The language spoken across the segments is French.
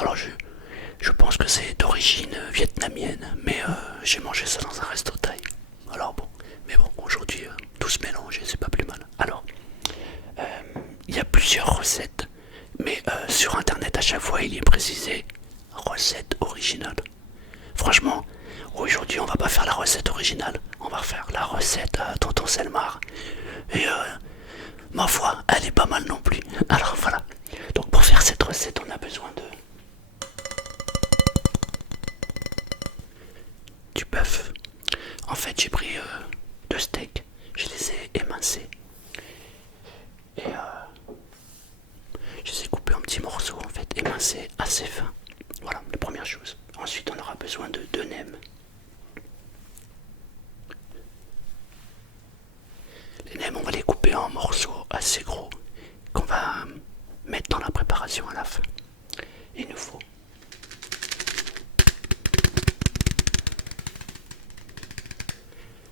Alors je pense que c'est d'origine vietnamienne, mais j'ai mangé ça dans un resto thaï. Alors bon, mais bon, aujourd'hui tout se mélange et c'est pas plus mal. Alors, il y a plusieurs recettes, mais sur internet à chaque fois il y est précisé recette originale. Franchement, aujourd'hui on va pas faire la recette originale, on va faire la recette à Tonton Selmar. Et ma foi, elle est pas mal non plus. Alors voilà. Donc pour faire cette recette, on a besoin de du bœuf. En fait, j'ai pris deux steaks, je les ai émincés et je les ai coupés en petits morceaux, en fait, émincés assez fins. Voilà, la première chose. Ensuite, on aura besoin de deux nems. Les nems, on va les couper en morceaux assez gros qu'on va mettre dans la préparation à la fin. Il nous faut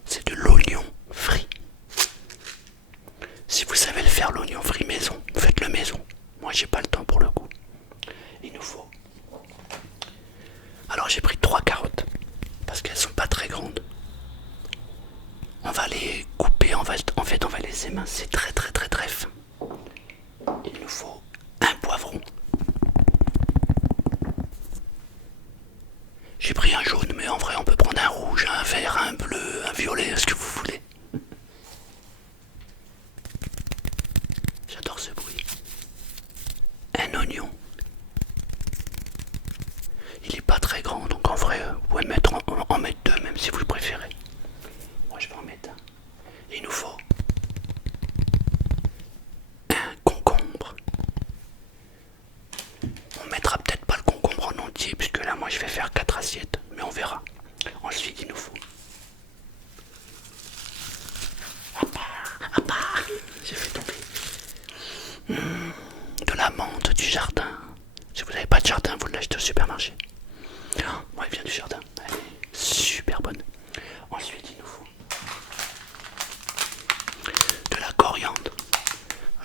c'est de l'oignon frit. Si vous savez le faire, l'oignon frit maison, faites-le maison. Moi, j'ai pas le temps pour le coup. Il nous faut. Alors, j'ai pris trois carottes parce qu'elles sont pas très grandes. On va les couper, en fait, on va les émincer très très très très fin. Il nous faut un poivron. J'ai pris un jaune, mais en vrai, on peut prendre un rouge, un vert, un bleu, un violet, ce que vous voulez. J'adore ce bruit. Un oignon. Il est pas très grand, donc en vrai, vous pouvez en mettre deux, même si vous le préférez. Moi, je vais en mettre un. Il nous faut un concombre. On mettra peut-être pas le concombre en entier, puisque là, moi, je vais faire 4 assiettes, mais on verra. Ensuite, il nous faut. J'ai fait tomber. De la menthe du jardin. Si vous n'avez pas de jardin, vous l'achetez au supermarché. Moi, elle vient du jardin. Elle est super bonne. Ensuite, il nous faut de la coriandre.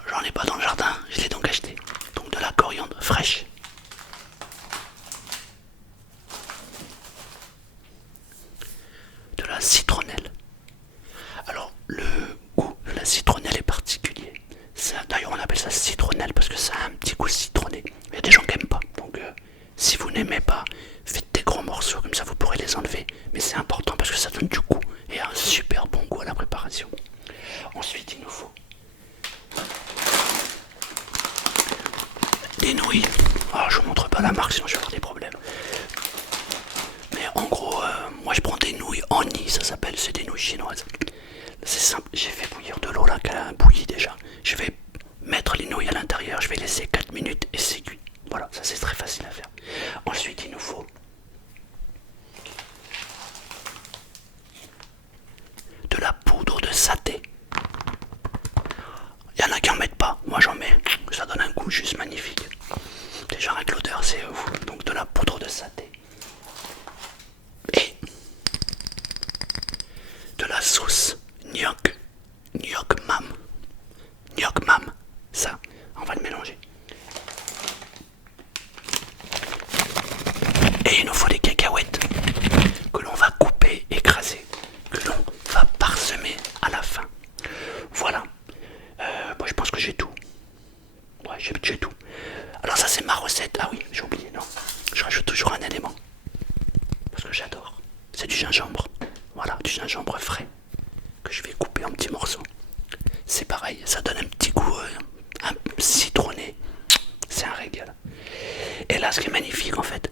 J'en ai pas dans le jardin, je l'ai donc acheté. Donc de la coriandre fraîche. De la citronnelle. Alors, le goût de la citronnelle est particulier. D'ailleurs, on appelle ça citronnelle parce que ça a un petit goût citronné. Il y a des gens qui n'aiment pas. Donc, si vous n'aimez pas, faites des gros morceaux, comme ça vous pourrez les enlever. Mais c'est important parce que ça donne du goût et un super bon goût à la préparation. Ensuite, il nous faut des nouilles. Alors, je vous montre pas la marque sinon je vais avoir des problèmes. Mais en gros, moi je prends des nouilles Annie, ça s'appelle, c'est des nouilles chinoises. C'est simple, j'ai fait bouillir de l'eau là qu'elle a bouilli déjà. Je vais mettre les nouilles à l'intérieur, je vais laisser 4 minutes et c'est cuit. Voilà, ça c'est très facile à faire. Ensuite, il nous faut de la poudre de saté. Il y en a qui en mettent pas, moi j'en mets, ça donne un goût juste magnifique. Déjà avec l'odeur c'est ouf. Donc de la poudre de saté. Et de la sauce gnocchi, gnocchi mam. Gnocchi mam, ça, on va le mélanger. Et il nous faut des cacahuètes que l'on va couper, écraser, que l'on va parsemer à la fin. Voilà. Bon, je pense que j'ai tout. Ouais, j'ai tout. Alors ça c'est ma recette. Ah oui, j'ai oublié, non. Je rajoute toujours un élément. Parce que j'adore. C'est du gingembre. Voilà, du gingembre frais. Que je vais couper en petits morceaux. C'est pareil, ça donne un petit goût un citronné. C'est un régal. Et là, ce qui est magnifique en fait,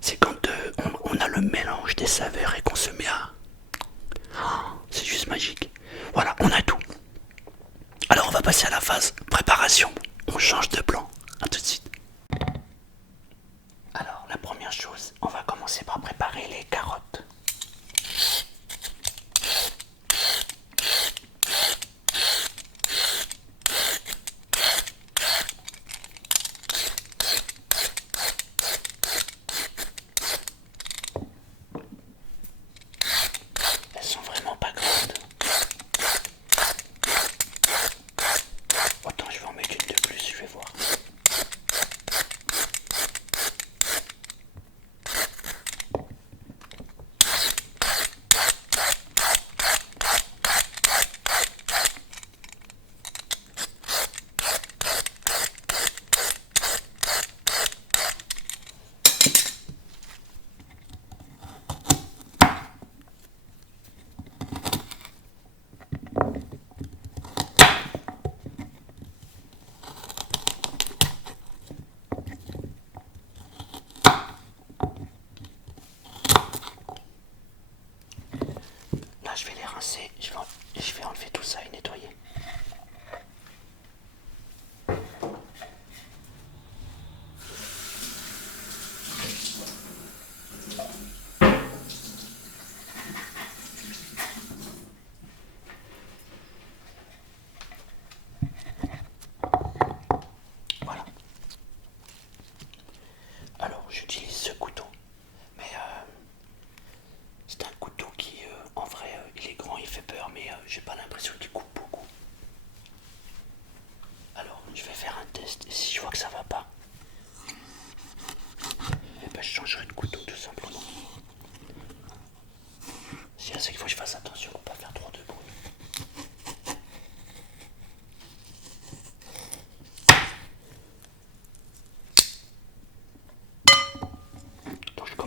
c'est quand on a le mélange des saveurs et qu'on se met à... Oh, c'est juste magique. Voilà, on a tout. Alors on va passer à la phase préparation. On change de plan. A tout de suite. Alors la première chose, on va commencer par préparer les carottes. Elles sont vraiment pas grandes. Autant je vais en mettre une de plus, je vais voir.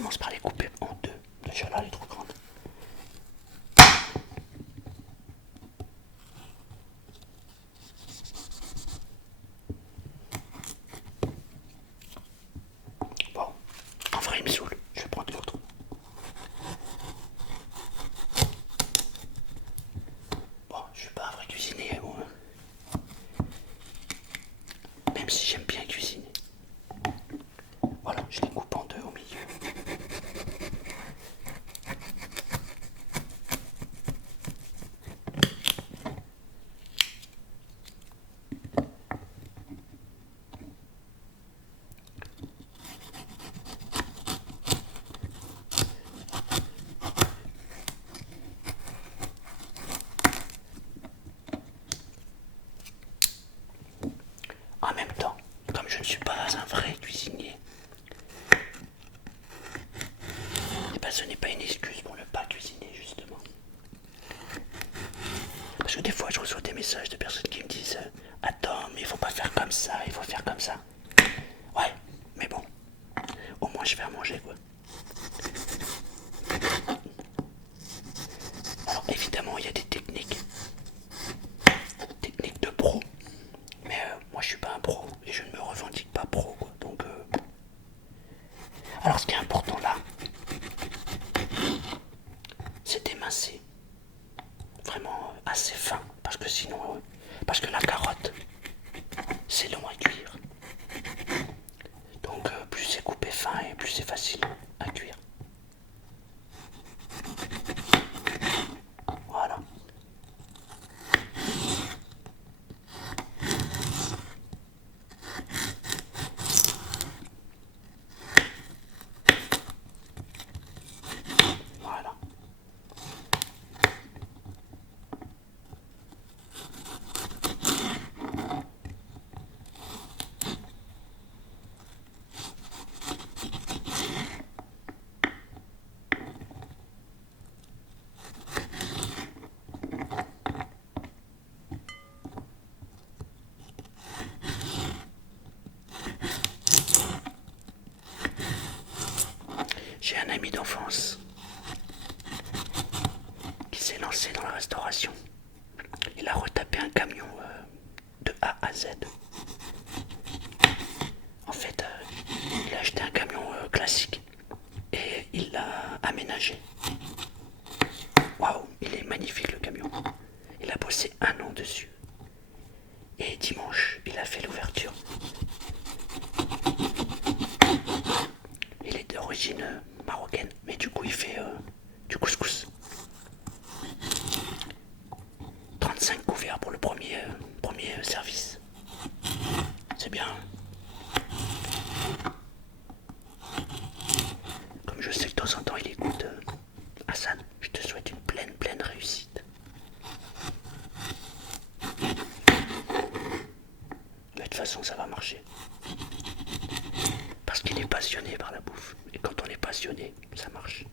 commence par les couper en deux. Déjà là, elle est trop grande. Bon, en vrai, il me saoule. Je vais prendre l'autre. Bon, je suis pas un vrai cuisinier, moi. Même si j'aime bien cuisiner. Voilà, je les coupe en deux au milieu. En même temps, comme je ne suis pas un vrai cuisinier, et ben ce n'est pas une excuse pour ne pas cuisiner justement. Parce que des fois je reçois des messages de personnes qui me disent attends mais il faut pas faire comme ça, il faut faire comme ça. Ouais, mais bon, au moins je vais à manger quoi. Alors évidemment il y a des techniques de pro, mais moi je suis pas un pro et je ne me revendique pas pro quoi. Donc alors ce qui est important là, c'est d'émincer vraiment assez fin parce que sinon parce que la carotte c'est long à cuire. Donc plus c'est coupé fin et plus c'est facile à cuire. Voilà. Voilà. J'ai un ami d'enfance qui s'est lancé dans la restauration. Il a retapé un camion de A à Z. En fait, il a acheté un camion classique et il l'a aménagé. Waouh, il est magnifique le camion. Il a bossé 1 an dessus. Et dimanche, il a fait l'ouverture. Il est d'origine marocaine, mais du coup il fait du couscous. 35 couverts pour le premier service. C'est bien. Comme je sais que de temps en temps il écoute Hassan, je te souhaite une pleine réussite. De toute façon ça va marcher. Parce qu'il est passionné par la bouffe. Et quand on est passionné, ça marche.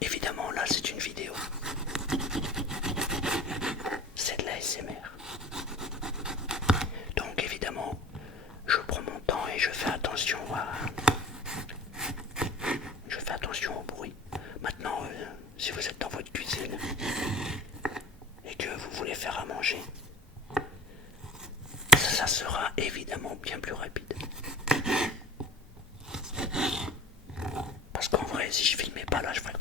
Évidemment là c'est une vidéo. C'est de la SMR. Donc évidemment, je prends mon temps et je fais attention au bruit. Maintenant, si vous êtes dans votre cuisine et que vous voulez faire à manger, ça sera évidemment bien plus rapide. Parce qu'en vrai, si je filmais pas là, je ferais...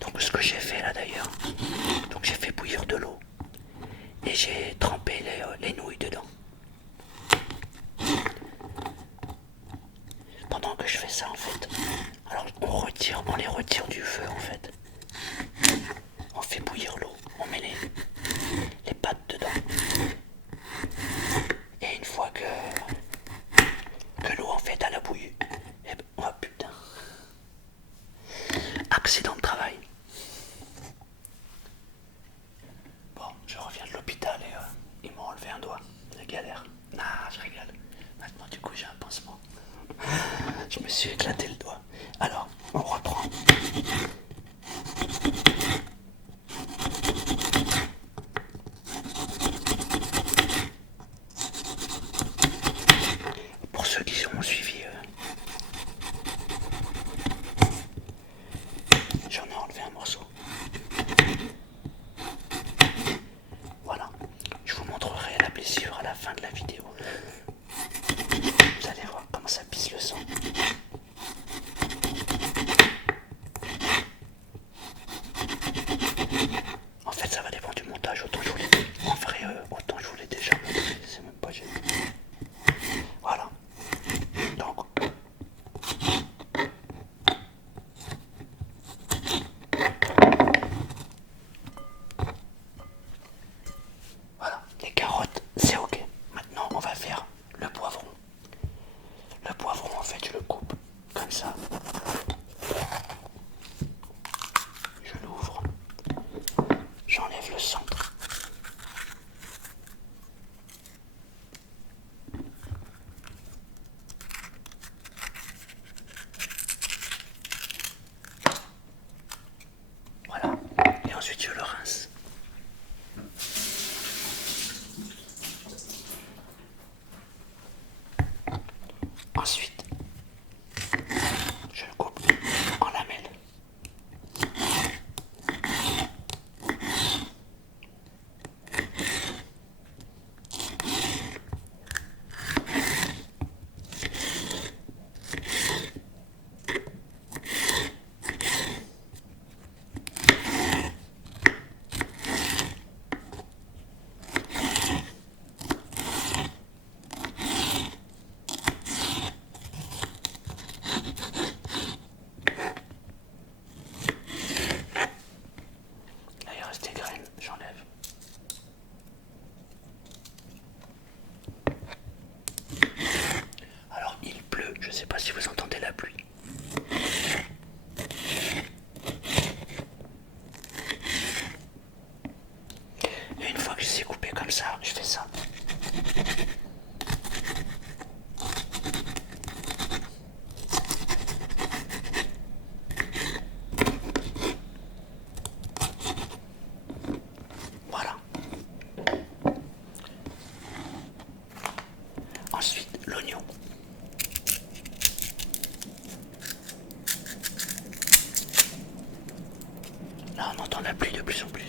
Donc ce que j'ai fait là d'ailleurs, donc j'ai fait bouillir de l'eau et j'ai trempé les nouilles dedans. Pendant que je fais ça en fait, alors on les retire du feu en fait. On fait bouillir l'eau, on met les pâtes dedans. Et une fois que galère. Ah, je rigole. Maintenant, du coup, j'ai un pansement. Je me suis éclaté le doigt. Alors, on reprend. Pour ceux qui ont suivi, j'en ai enlevé un morceau. Voilà. Je vous montrerai la blessure à la fin de la vidéo. Vous allez voir comment ça pisse le sang. En fait, ça va dépendre du montage. Autant je voulais, en vrai, autant je voulais déjà montré. C'est même pas gênant. Voilà. Donc, voilà. Les carottes, c'est ok. Maintenant, on va faire le poivron. Le poivron, en fait, je le coupe comme ça. Je l'ouvre. J'enlève le centre. Voilà. Et ensuite, je le rince. Ensuite, je le coupe en lamelles. Là, il reste des graines, j'enlève. Alors, il pleut, je ne sais pas si vous entendez la pluie. Et une fois que je les ai coupés comme ça, je fais ça. Voilà. Ensuite, l'oignon. Là, on entend la pluie de plus en plus.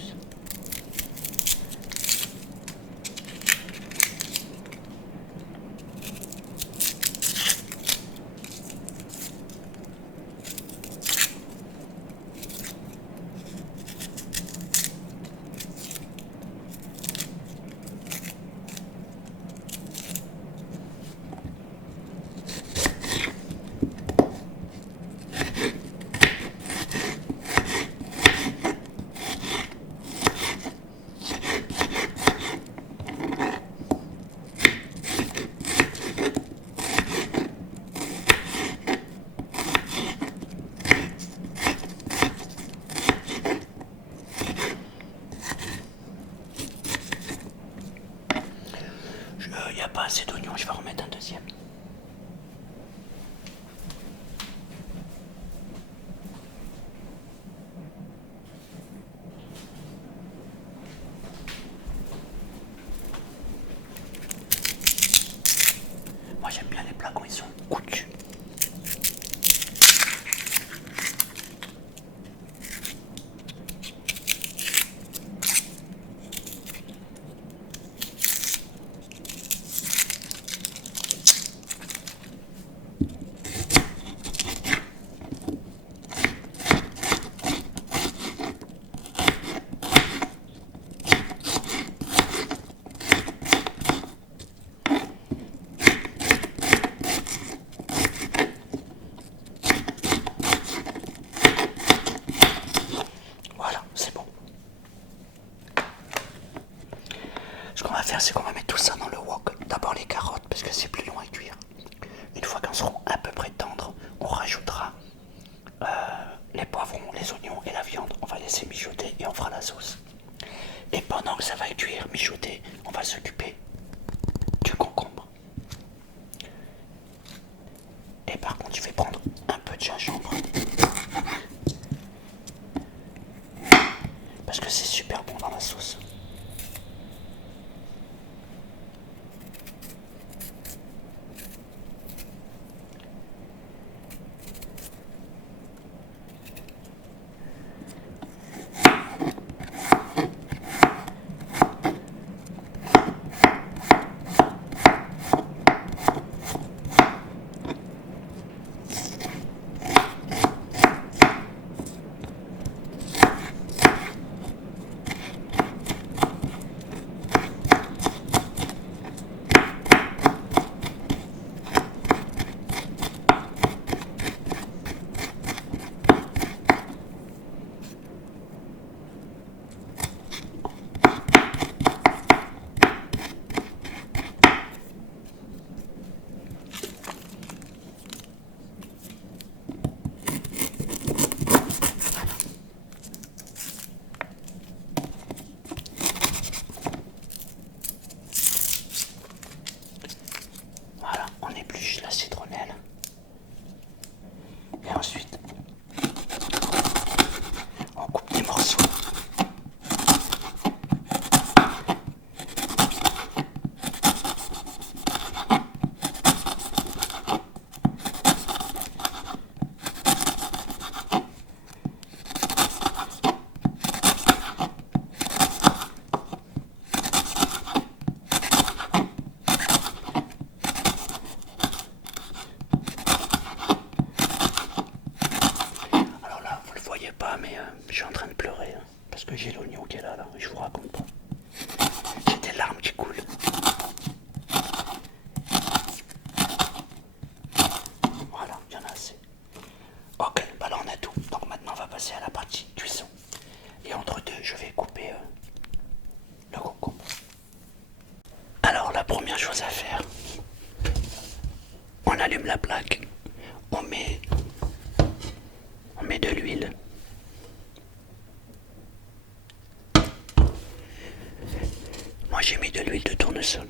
Il n'y a pas assez d'oignons, je vais en remettre un deuxième. Moi j'aime bien les plats quand ils sont coutus. Voilà, c'est bon. Ce qu'on va faire, c'est qu'on va mettre tout ça dans le wok. D'abord les carottes, parce que c'est plus long à cuire. Une fois qu'elles seront à peu près tendres, on rajoutera les poivrons, les oignons et la viande. On va laisser mijoter et on fera la sauce. Et pendant que ça va cuire, mijoter, on va s'occuper Je vais prendre un peu de gingembre. Parce que c'est super bon dans la sauce. Voilà, on épluche la citronnelle. Et ensuite, on coupe des morceaux. Alors là, vous le voyez pas, mais je suis en train de pleurer. Hein, parce que j'ai l'oignon qui est là, je vous raconte pas. J'ai des larmes qui coulent. Voilà, il y en a assez. Ok, bah là on a tout. Donc maintenant on va passer à la partie cuisson. Et entre deux, je vais couper le concombre. Alors la première chose à faire, on allume la plaque, on met de l'huile. Moi j'ai mis de l'huile de tournesol.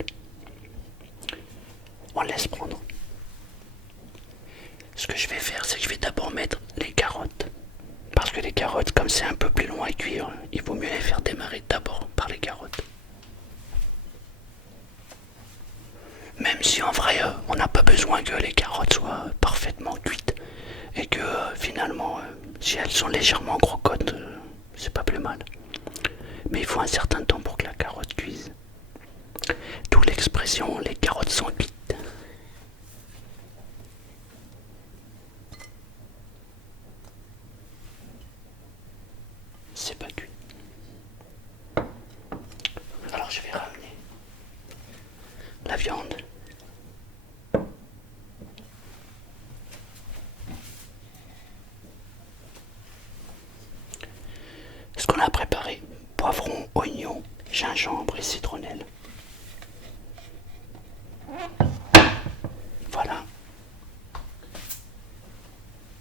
On laisse prendre. Ce que je vais faire, c'est que je vais d'abord mettre les carottes. Parce que les carottes, comme c'est un peu plus long à cuire, il vaut mieux les faire démarrer d'abord par les carottes. Même si en vrai, on n'a pas besoin que les carottes soient parfaitement cuites. Et que finalement, si elles sont légèrement croquantes, c'est pas plus mal. Mais il faut un certain temps pour que la carotte cuise. D'où l'expression les carottes sont cuites. C'est pas cuit. Alors je vais ramener la viande. Ce qu'on a préparé, poivron, oignon, gingembre et citronnelle. Voilà.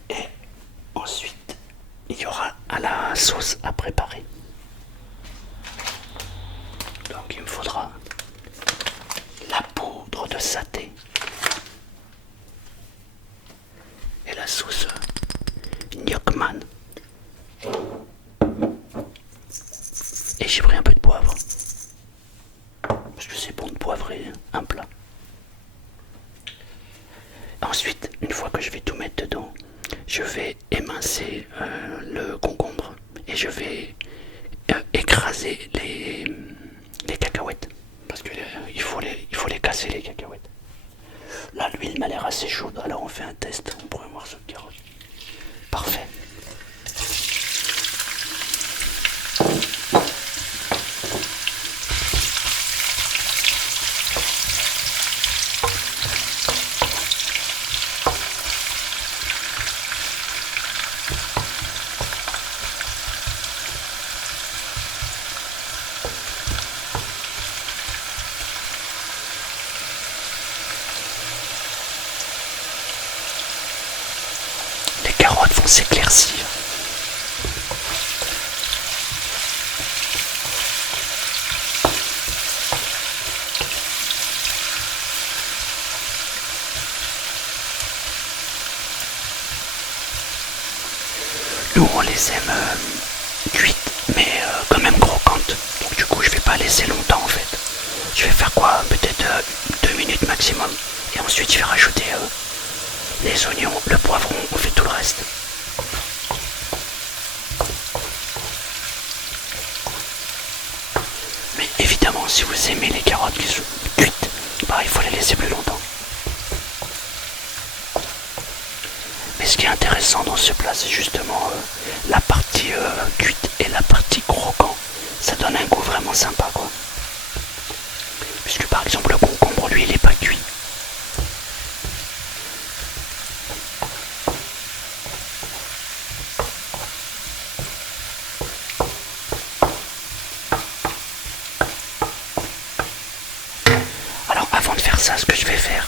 Et ensuite, il y aura à la sauce à préparer. Donc il me faudra la poudre de saté et la sauce gnocchman. Et j'ai pris un peu de poivre. Parce que c'est bon de poivrer un plat. Ensuite, une fois que je vais tout mettre dedans, je vais émincer le concombre et je vais écraser les cacahuètes. Parce que il faut les casser les cacahuètes. Là, l'huile m'a l'air assez chaude, alors on fait un test. On pourrait voir ce carotte. Parfait. Les carottes vont s'éclaircir. Nous on les aime cuites, mais quand même croquantes. Donc du coup je vais pas laisser longtemps en fait. Je vais faire quoi? Peut-être 2 minutes maximum. Et ensuite je vais rajouter les oignons, le poivron, on fait tout le reste. Mais évidemment si vous aimez les carottes qui sont cuites, bah il faut les laisser plus longtemps. Mais ce qui est intéressant dans ce plat, c'est justement la partie cuite et la partie croquant. Ça donne un goût vraiment sympa quoi. Puisque par exemple le concombre lui il est pas cuit. Alors avant de faire ça, ce que je vais faire,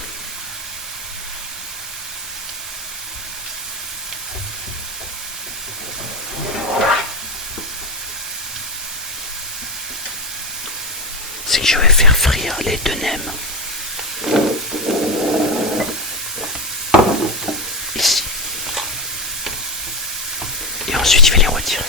c'est que je vais faire frire les 2 nems. Ici. Et ensuite je vais les retirer.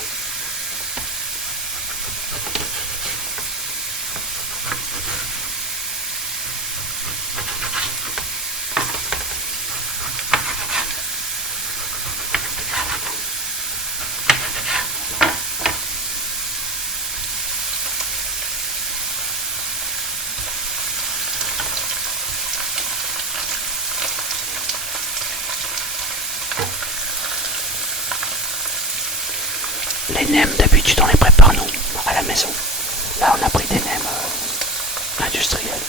Les nems d'habitude on les prépare nous à la maison. Là on a pris des nems industriels.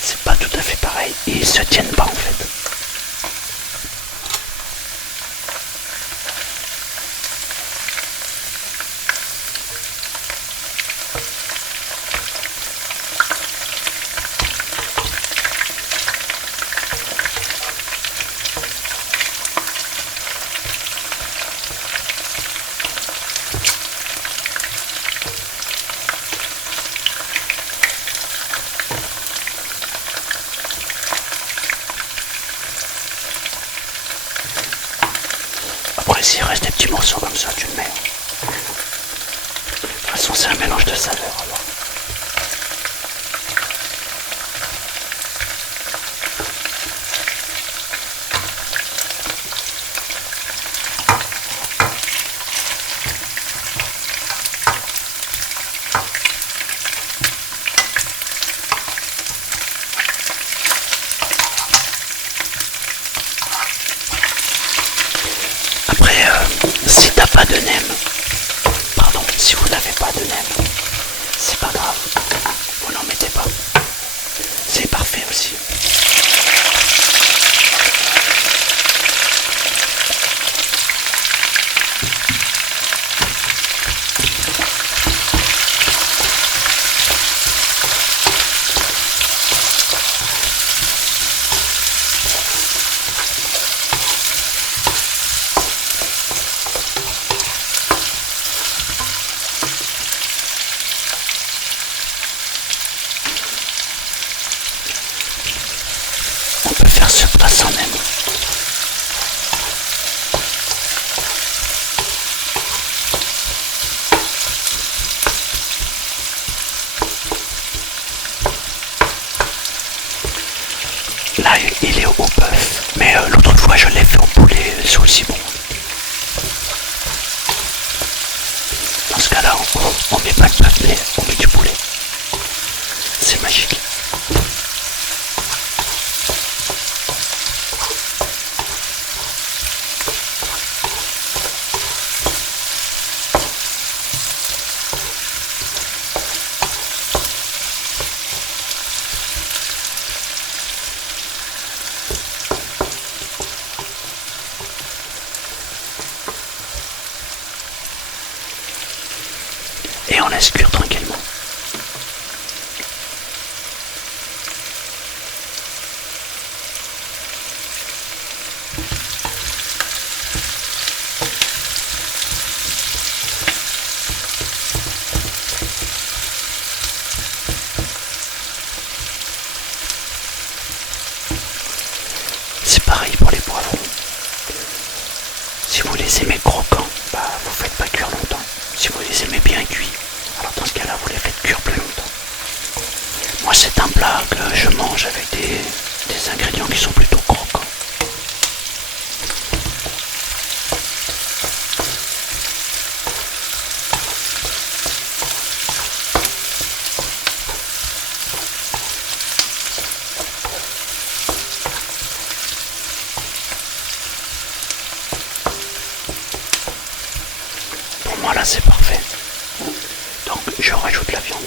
C'est pas tout à fait pareil et ils se tiennent pas en fait. Après s'il reste des petits morceaux comme ça, tu le mets. De toute façon c'est un mélange de saveurs alors. Après, si t'as pas de nem, pardon, si vous n'avez pas de nem, c'est pas grave, vous n'en mettez pas. C'est parfait aussi. On peut faire ce plat sans nem. Là il est au bœuf, mais l'autre fois je l'ai fait au poulet, c'est aussi bon. Dans ce cas-là, on met pas de bœuf, mais on met du poulet. C'est magique. Et on laisse cuire tranquillement. C'est pareil pour les poivrons. Si vous les aimez croquants, c'est un plat que je mange avec des ingrédients qui sont plutôt croquants. Pour moi là c'est parfait. Donc je rajoute la viande.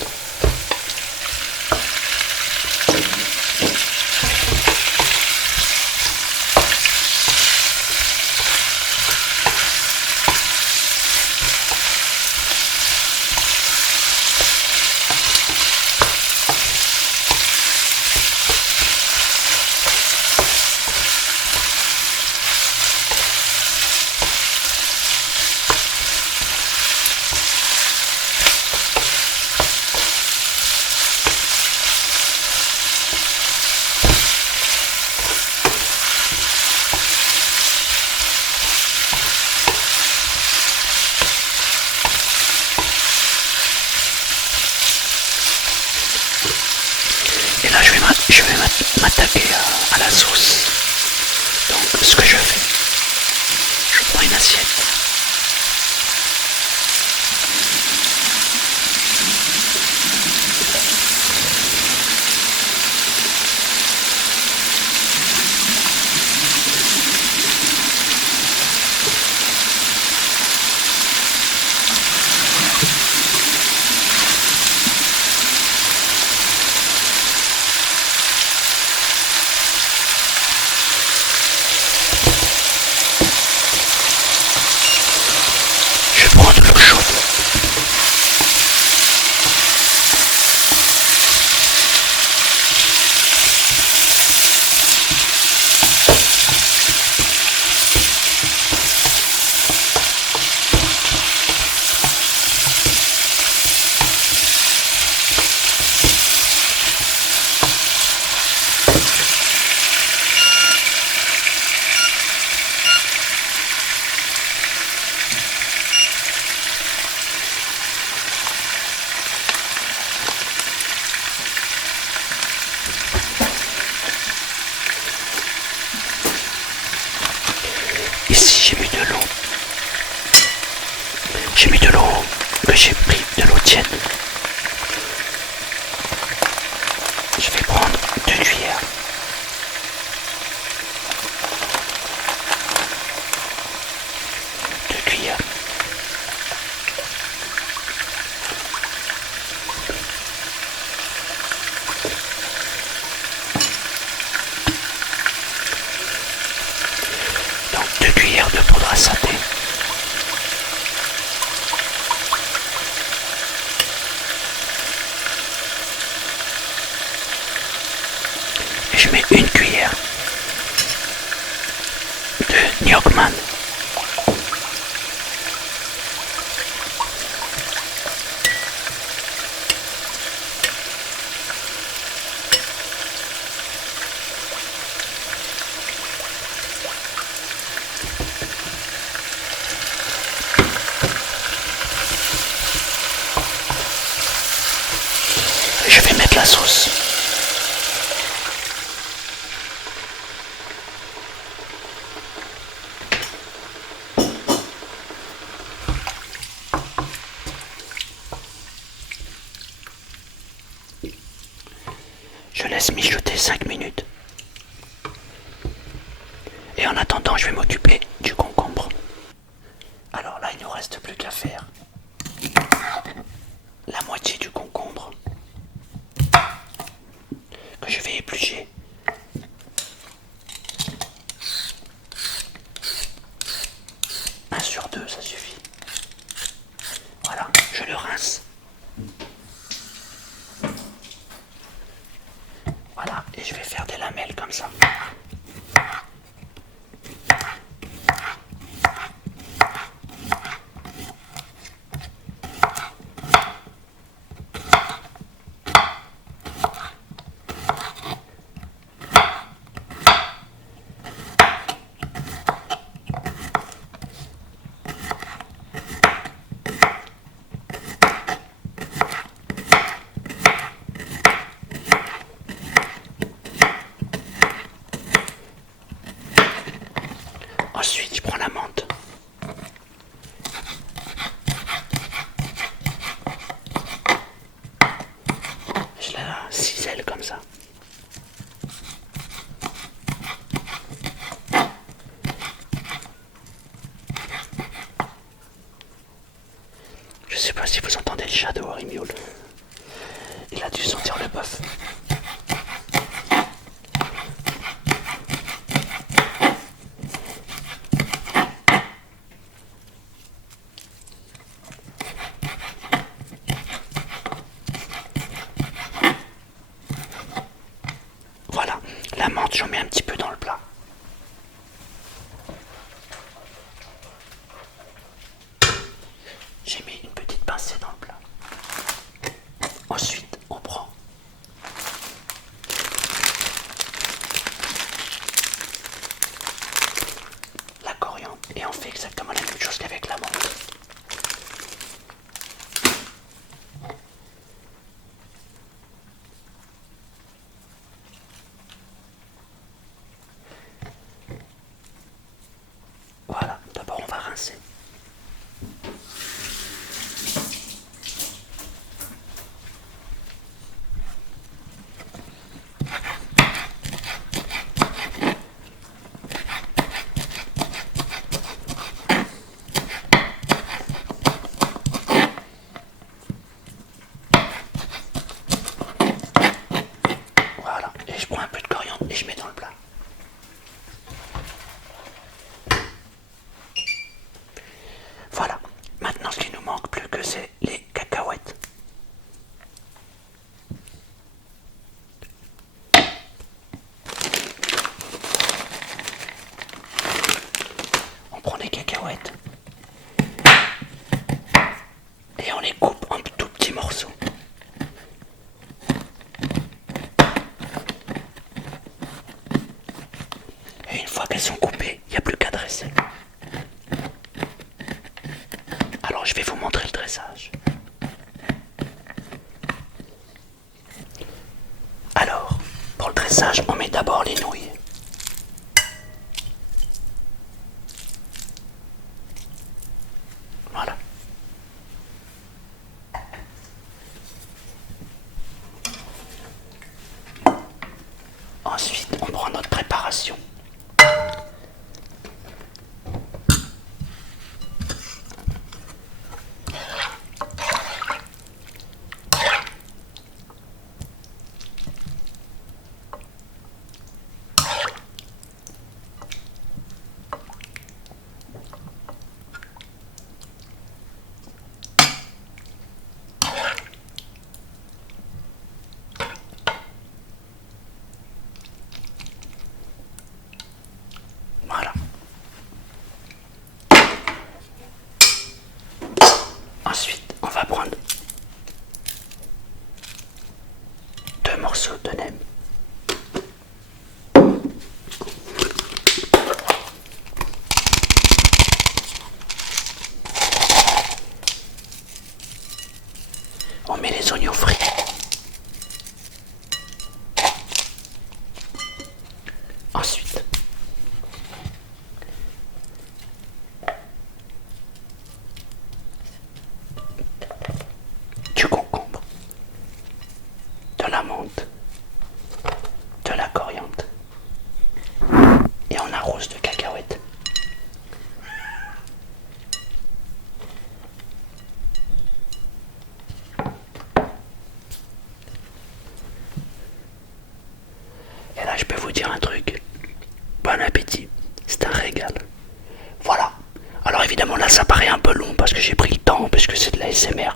Et là je vais m'attaquer à la sauce. Donc ce que je fais, je prends une assiette. Je prends de l'eau chaude. Ici j'ai mis de l'eau. J'ai mis de l'eau que j'ai pris de l'eau tiède. Je vais prendre 2 cuillères. Donc 2 cuillères de poudre à saté. Et je mets 1 cuillère de Nyokman. Je vais mettre la sauce. Je laisse mijoter 5 minutes. Et en attendant, je vais m'occuper du concombre. Alors là, il ne nous reste plus qu'à faire la moitié du concombre que je vais éplucher. Un sur 2, ça suffit. Voilà, je le rince. Voilà, et je vais faire des lamelles comme ça. comme ça. Je sais pas si vous entendez le chat dehors, il miaule. Il a dû sentir le bœuf. Voilà, la menthe, j'en mets un petit peu dans le plat. J'ai mis une petite pincée dans le plat. Ensuite, on prend la coriandre et on fait exactement la même chose qu'avec la menthe. Voilà, d'abord on va rincer. Voilà, et je prends un peu de coriandre et je mets dans le plat. Voilà, maintenant ce qui nous manque plus que c'est les cacahuètes. On prend les cacahuètes et on les coupe en tout petits morceaux. Et une fois qu'elles sont coupées, il n'y a plus qu'à dresser. Alors je vais vous montrer le dressage. Alors, pour le dressage, on met d'abord les nouilles. Voilà. Ensuite, on prend notre préparation. Voilà. Ensuite, on va prendre 2 morceaux de nem. On met les oignons frits. Ensuite, du concombre, de la menthe, de la coriandre et on arrose de cacahuètes. Et là, je peux vous dire un truc. Bon appétit, c'est un régal. Voilà. Alors évidemment, là, ça paraît un peu long parce que j'ai pris le temps, parce que c'est de la SMR.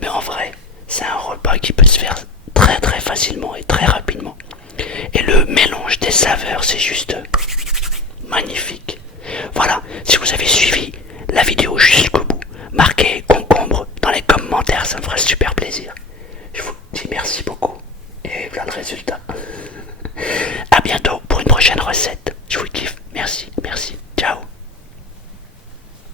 Mais en vrai, c'est un repas qui peut se faire très très facilement et très rapidement. Et le mélange des saveurs, c'est juste magnifique. Voilà, si vous avez suivi la vidéo jusqu'au bout, marquez concombre dans les commentaires, ça me ferait super plaisir. Je vous dis merci beaucoup. Et voilà le résultat. A bientôt pour une prochaine recette. Je vous kiffe.